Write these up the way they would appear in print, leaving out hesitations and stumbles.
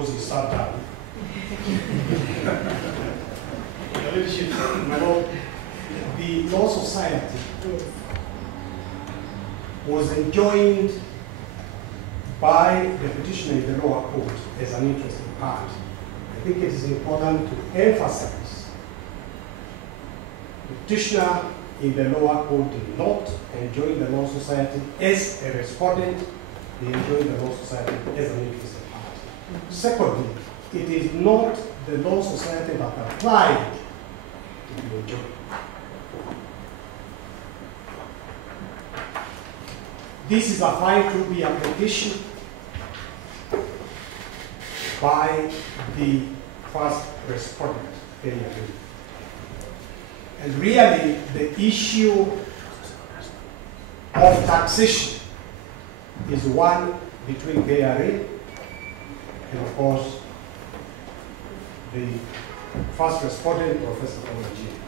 He sat down. Your Ladyship, my Lord, the Law Society was enjoined by the petitioner in the lower court as an interested party. I think it is important to emphasize the petitioner in the lower court did not enjoin the Law Society as a respondent, they enjoined the Law Society as an interested party. Secondly, it is not the Law Society that applied to be enjoined. This is a 5.2b application by the first respondent, and really the issue of taxation is one between KRA and of course the first respondent, Prof Tom Ojienda.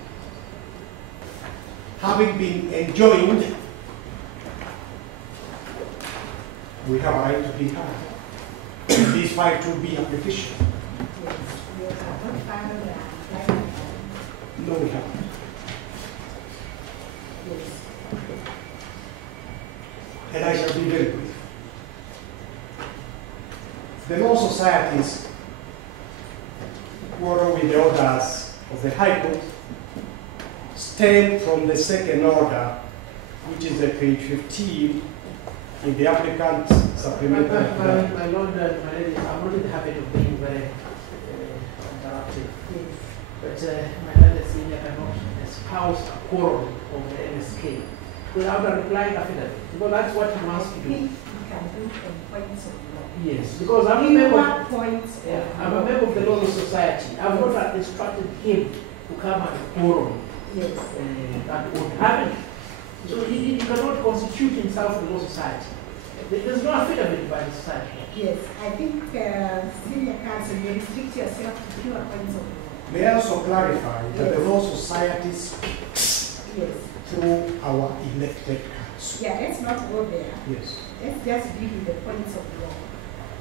Having been enjoined, we have a right to be heard in this 5.2b application. No, we haven't. And I shall be very brief. The Law Societies quarrel with the orders of the High Court stem from the second order, which is at page 15 in the applicant supplementary. My Lord, my lady, I'm not in the habit of being very interruptive. But my Lord, I cannot espouse a quarrel of the NSK without a replying affidavit. Because that's what he wants to do. You can do points of law. Yes, because I'm a member of the Law Society. I've not instructed him to come and quarrel. Yes. That would happen. So he cannot constitute himself a Law Society. There's no affidavit by the society. Yes, I think senior counsel, you restrict yourself to pure points of law. May I also clarify that the Law Society speaks through our elected council. Yeah, let's not go there. Yes. Let's just deal with the points of law.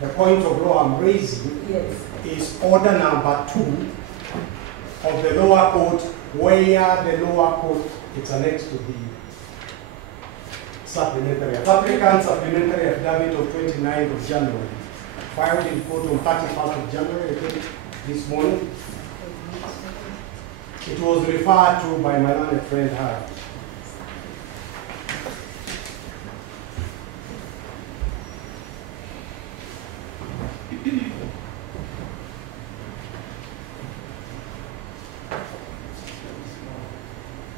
The point of law I'm raising is order number 2 of the lower court, where the lower court is annexed to the supplementary applicant supplementary affidavit of 29th of January, filed in court on 31st of January, I think, this morning. It was referred to by my learned friend Harry.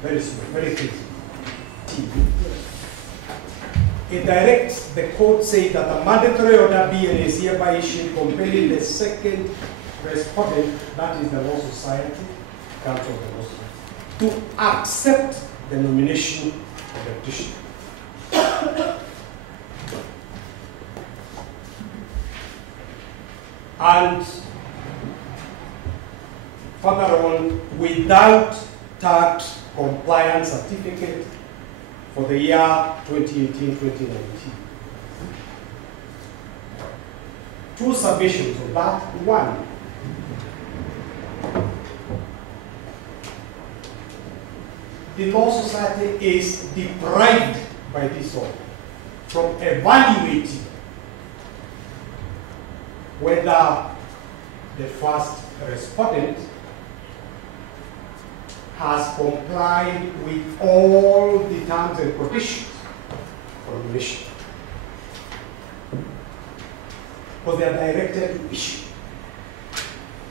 Very small, very clear. It directs the court say that a mandatory order be and is hereby issued compelling the second respondent, that is the Law Society, Council of the Law Society, to accept the nomination of the petitioner. And further on, without tax compliance certificate for the year 2018-2019. 2 submissions of that. One, the Law Society is deprived by this order from evaluating whether the first respondent has complied with all the terms and conditions for nomination. Because they are directed to issue,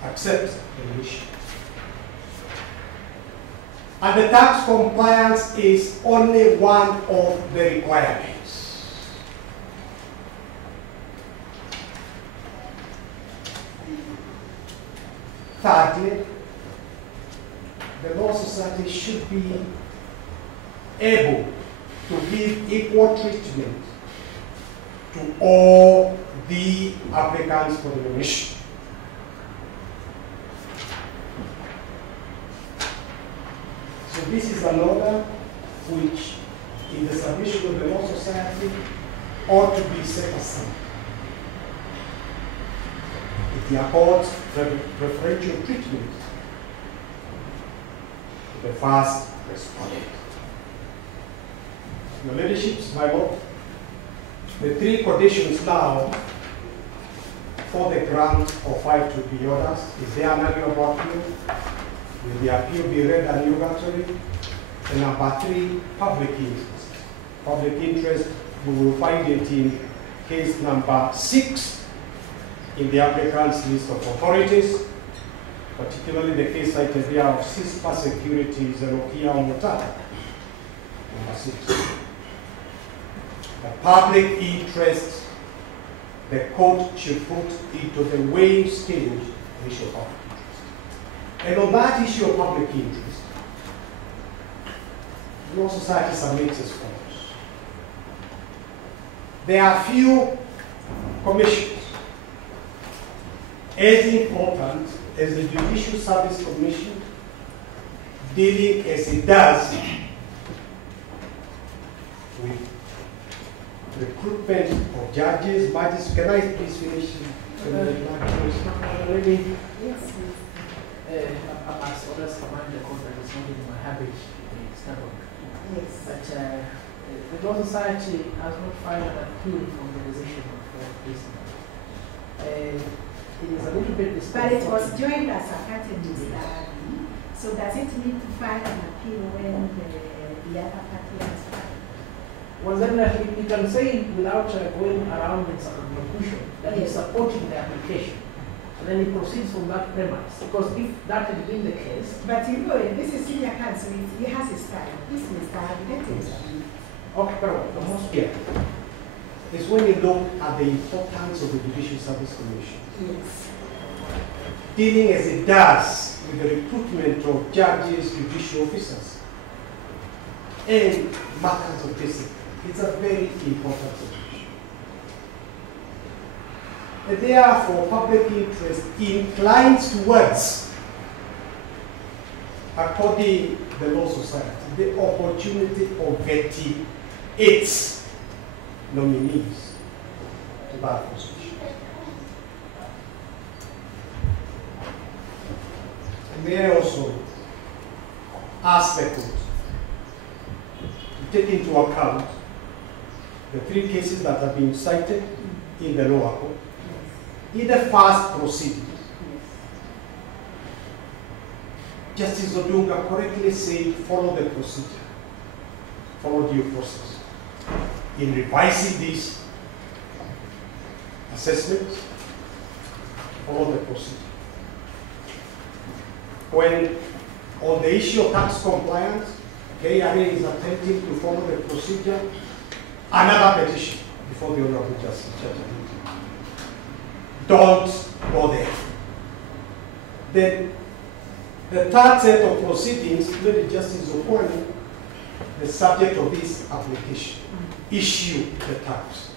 accept the nomination. And the tax compliance is only one of the requirements. Thirdly, the Law Society should be able to give equal treatment to all the applicants for the nomination. So this is an order which, in the submission of the Law Society, ought to be set aside. It the accords preferential treatment to the first respondent. Your leaderships, my lord, the three conditions now for the grant of 5 2P orders is there an annual appeal? Will the appeal be read and nugatory? And number 3, public interest. Public interest, we will find it in case number 6 in the applicant's list of authorities, particularly the case cited there of CISPA Securities and Okia Omutata. Number 6. The public interest, the court should put into the weighing scale the issue of public interest. And on that issue of public interest, Law Society submits as follows. There are few commissions as important as the Judicial Service Commission, dealing as it does with recruitment of judges, magistrates. Can I please finish? Yes, I must always remind the court that it's not in my habit to stubborn. Yes. But the Law Society has not filed an appeal from the decision of this. It is a little bit But it was joined as a category. So does it need to file an appeal when the other party has filed? Well, then you can say without going around in some conclusion that he's supporting the application. And then he proceeds from that premise. Because if that had been the case. But you know, this is senior counsel, he has his time. This is the Okay, pero the most clear is when you look at the importance of the Judicial Service Commission. Yes. Dealing as it does with the recruitment of judges, judicial officers, and matters of discipline. It's a very important situation. And therefore, public interest inclines towards, according to the Law Society, the opportunity of getting its nominees to that position. And may I also ask the court to take into account the 3 cases that have been cited in the lower court. In the first proceeding, Justice Odunga correctly said, follow the procedure, follow due process. In revising this assessment, follow the procedure. When on the issue of tax compliance, KRA is attempting to follow the procedure, another petition before the Honorable Justice Church. Don't go there. Then the third set of proceedings, Lady Justice Okwani, the subject of this application, issue the tax.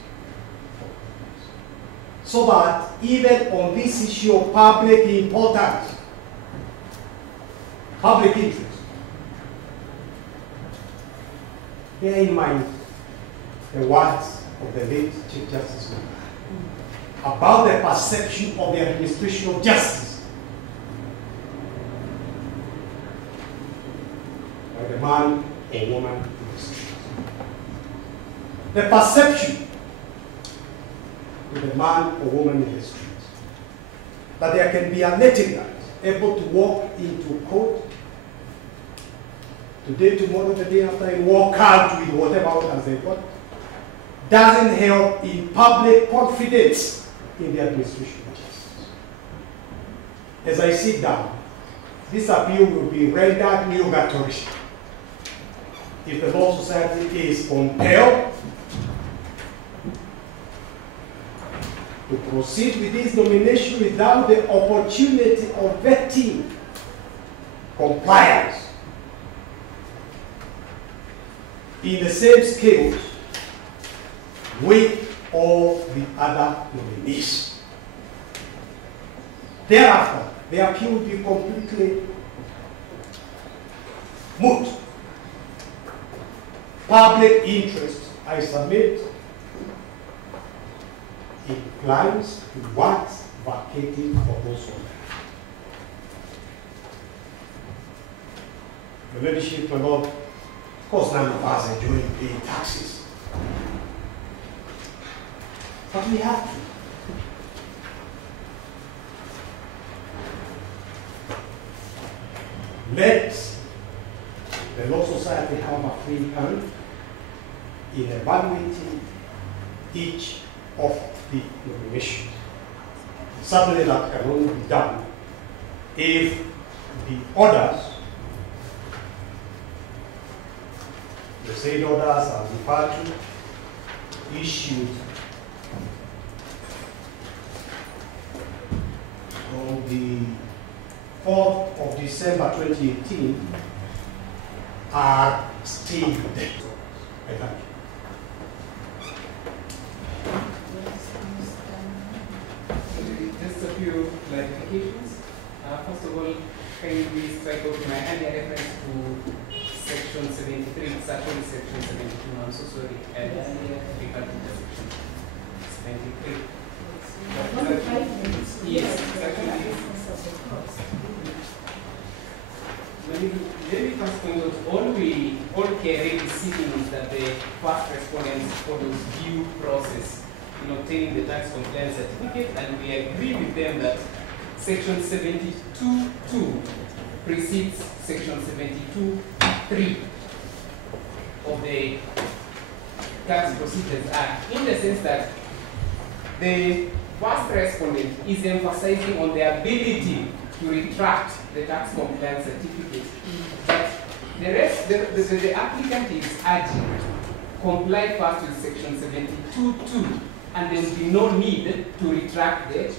So that even on this issue of public importance, public interest, bear in mind the words of the late Chief Justice about the perception of the administration of justice by the man or woman in the street. The perception of the man or woman in the street that there can be a litigant able to walk into court today, tomorrow, the day after, and walk out with whatever orders they got, doesn't help in public confidence in the administration of justice. As I sit down, this appeal will be rendered nugatory if the Law Society is compelled to proceed with this nomination without the opportunity of vetting compliance in the same scale with all the other nominees. Thereafter, the appeal will be completely moot. Public interest, I submit, inclines towards vacating for those orders. The leadership will not, of course, none of us enjoy paying taxes. But we have to. Let the Law Society have a free hand in evaluating each of the nominations. Certainly that can only be done if the orders, the said orders are referred to, issued on the 4th of December 2018 are still there. I thank you. Just a few clarifications. First of all, can you please try to my earlier reference to section 73? It's actually section 72. I'm so sorry. And earlier referred to the section 73. Yes, it's actually. Let me first point out, all KRA is seeking is that the first respondents follows due process in obtaining the tax compliance certificate, and we agree with them that section 72.2 precedes section 72.3 of the Tax Procedures Act, in the sense that the first respondent is emphasizing on the ability to retract the tax compliance certificate. But the rest, the applicant is urging comply first with section 72.2, and there will be no need to retract the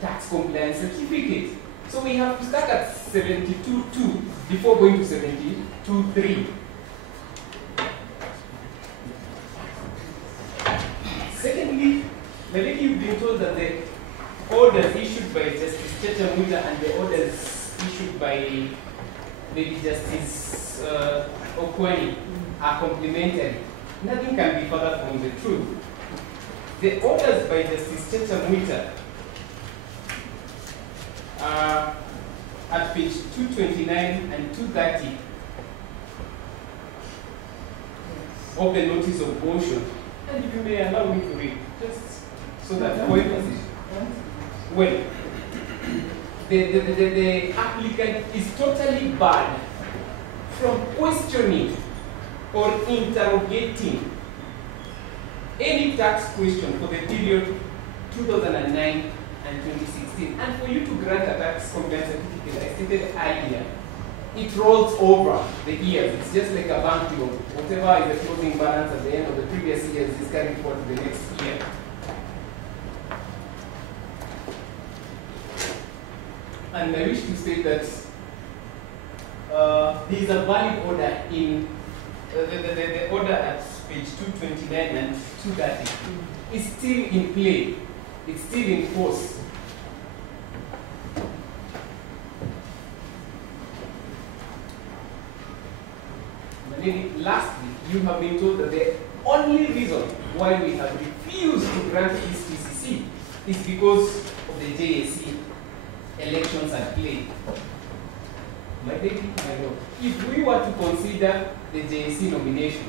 tax compliance certificate. So we have to start at 72.2 before going to 72.3. Secondly, the lady, you've been told that the orders issued by Justice Muite and the orders issued by maybe Justice Okwani are complementary. Nothing can be further from the truth. The orders by Justice Muite are at page 229 and 230 of the notice of motion. And if you may allow me to read, just so that point is well, the applicant is totally barred from questioning or interrogating any tax question for the period 2009 and 2016. And for you to grant a tax compliance certificate, I stated earlier, it rolls over the years. It's just like a bank loan. Whatever is the closing balance at the end of the previous years is carried forward to the next year. And I wish to state that there is a valid order in the order at page 229 and 230 is still in play. It's still in force. Lastly, you have been told that the only reason why we have refused to grant this PCC is because of the JSC elections at play. My lady, my lord, if we were to consider the JSC nomination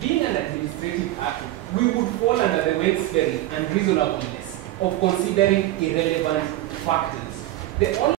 being an administrative act, we would fall under the Westbury unreasonableness of considering irrelevant factors. The only